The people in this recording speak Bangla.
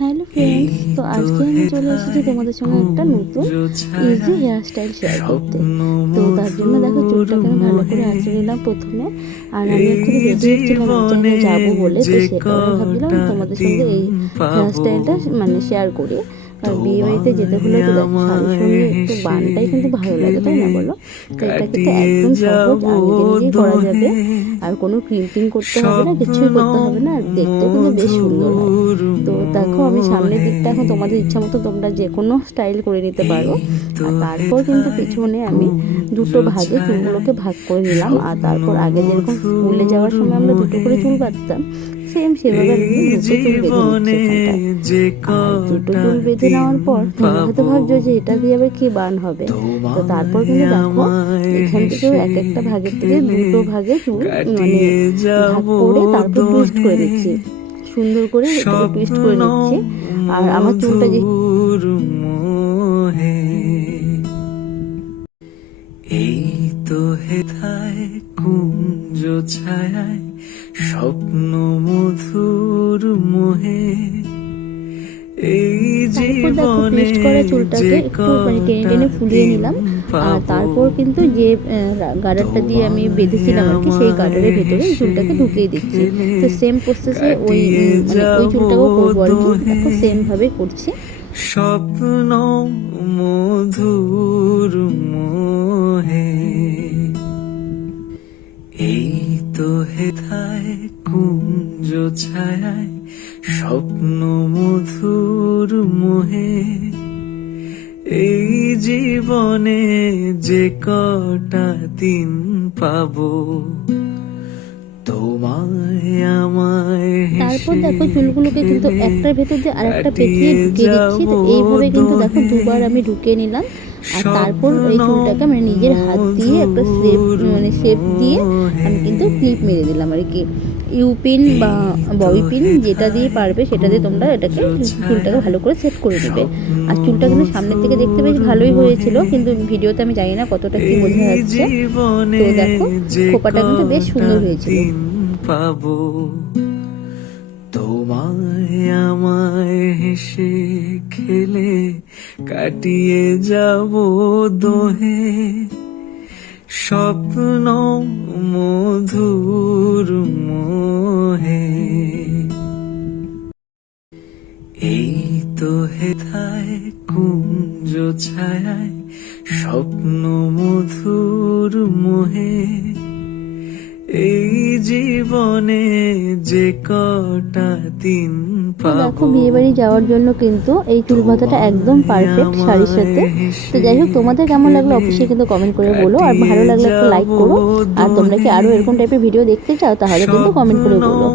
হ্যালো ফ্রেন্ডস, তো আজকে আমি চলে এসেছি তোমাদের সঙ্গে একটা নতুন ইজি হেয়ার স্টাইল শেয়ার করতে। তো তার জন্য দেখো, চুলটাকে আমি ভালো করে আঁচড়ে নিলাম প্রথমে। আর আমি এক্ষুনি রেডি হচ্ছিলাম এক জায়গায় যাবো বলে, তো সে কারণে ভাবছিলাম তোমাদের সঙ্গে এই হেয়ার স্টাইলটা শেয়ার করি। কারণ বিয়ে বাড়িতে যেতে হলে তো দেখো, শাড়ির সঙ্গে একটু বানটাই কিন্তু ভালো লাগে, তাই না বলো? তো এটা কিন্তু একদম সহজ আর নিজে নিজেই করা যাবে। আর কোনো ক্রিম্পিং করতে হবে না, কিছুই করতে হবে না, আর দেখতেও কিন্তু বেশ সুন্দর হয়। তো দেখো, আমি সামনের দিকটা এখন তোমাদের ইচ্ছা মতো তোমরা যে কোনো স্টাইল করে নিতে পারো। আর তারপর কিন্তু পেছনে আমি দুটো ভাগে চুলগুলোকে ভাগ করে নিলাম। আর তারপর আগে যেরকম স্কুলে যাওয়ার সময় আমরা দুটো করে চুল বাঁধতাম, সেম সেভাবে আমি দুটো চুল বেঁধে নিচ্ছি এখানটায়। আর দুটো চুল বেঁধে নেওয়ার পর তোমরা হয়তো ভাবছো যে এটা দিয়ে আবার কি বান হবে। তো তারপর কিন্তু দেখো, এখান থেকেও এক একটা ভাগের থেকে দুটো ভাগে চুল ভাগ করে তারপর টুইস্ট করে নিচ্ছি, সুন্দর করে এটাকে টুইস্ট করে নিচ্ছি। আর আমার চুলটা যে এই তো হেথায় কুঞ্জ ছায়ায় স্বপ্ন মধুর মোহে এই জীবনে টুইস্ট করা চুলটাকে একটু টেনে টেনে ফুলিয়ে নিলাম। আর তারপর কিন্তু যে গার্ডারটা দিয়ে আমি বেঁধেছিলাম আর কি, সেই গার্ডারের ভেতরে চুলটাকে ঢুকিয়ে দিচ্ছি। তো সেম প্রসেসে ওই চুলটাকেও করবো আর কি, দেখো সেম ভাবে করছি। স্বপ্ন মধুর মোহে এই তো হেথায় কুঞ্জ ছায়ায় স্বপ্ন মধুর মোহে এই জীবনে যে কটা দিন পাবো তোমায় আমায় তারপর দেখো, চুলগুলোকে কিন্তু একটার ভেতর দিয়ে আরেকটা পেঁচিয়ে ঢুকিয়ে দিচ্ছি। তো এইভাবে কিন্তু দেখো দুবার আমি ঢুকিয়ে নিলাম। আর তারপর এই চুলটাকে আমি নিজের হাত দিয়ে একটা শেপ দিয়ে আমি কিন্তু ক্লিপ মেরে দিলাম আর কি। ইউপিন বা ববি পিন যেটা দিয়ে পারবে সেটা দিয়ে তোমরা এটাকে চুলটাকে ভালো করে সেট করে নেবে। আর চুলটা কিন্তু সামনের থেকে দেখতে বেশ ভালোই হয়েছিল, কিন্তু ভিডিওতে আমি জানি না কতটা কি বোঝা যাচ্ছে। তো দেখো, খোপাটা কিন্তু বেশ সুন্দর হয়েছিল। পাবো তোমায় আমায় হেসে খেলে কাটিয়ে যাব দোহে স্বপ্ন মধুর মোহে এই তো হেথায় কুঞ্জ ছায়ায় স্বপ্ন মধুর মোহে এই জীবনে যে কটা দিন দেখো, বিয়ে বাড়ি যাওয়ার জন্য কিন্তু এই চুল বাঁধাটা একদম পারফেক্ট শাড়ির সাথে। তো যাই হোক, তোমাদের কেমন লাগলো অবশ্যই কিন্তু কমেন্ট করে বলো। আর ভালো লাগলে একটা লাইক করো। আর তোমরা কি আরো এরকম টাইপের ভিডিও দেখতে চাও, তাহলে কিন্তু কমেন্ট করে বলো।